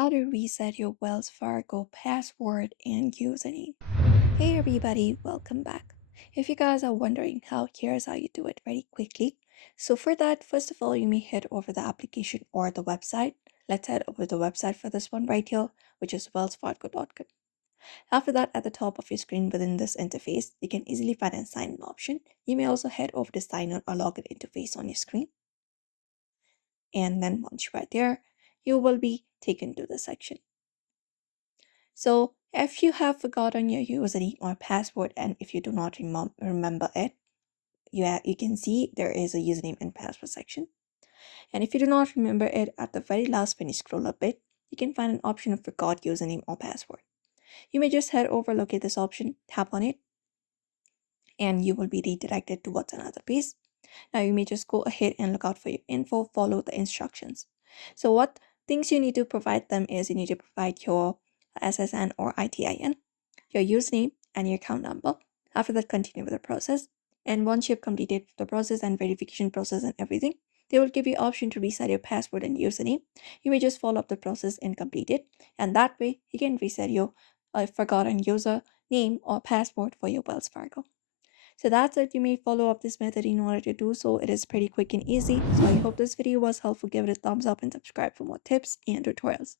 how to reset your Wells Fargo password and username. Hey everybody, welcome back. If you guys are wondering here's how you do it very quickly. So for that, first of all, you may head over the application or the website. Let's head over the website for this one right here, which is wellsfargo.com. After that, at the top of your screen within this interface, you can easily find a sign in option. You may also head over to sign in or login interface on your screen. And then once you're right there, you will be taken to the section. So if you have forgotten your username or password, and if you do not remember it, you can see there is a username and password section. And if you do not remember it, at the very last, when you scroll a bit, you can find an option of forgot username or password. You may just head over, locate this option, tap on it, and you will be redirected towards another page. Now you may just go ahead and look out for your info, follow the instructions. So what things you need to provide them is you need to provide your SSN or ITIN, your username, and your account number. After that, continue with the process. And once you've completed the process and verification process and everything, they will give you option to reset your password and username. You may just follow up the process and complete it. And that way, you can reset your forgotten user name or password for your Wells Fargo. So that's it. You may follow up this method in order to do so. It is pretty quick and easy. So I hope this video was helpful. Give it a thumbs up and subscribe for more tips and tutorials.